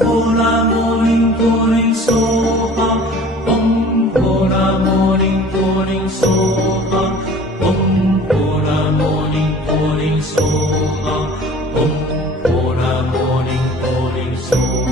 Pura morning, morning soha. Pura morning, morning soha. Pura morning, morning soha. Pura morning, morning soha.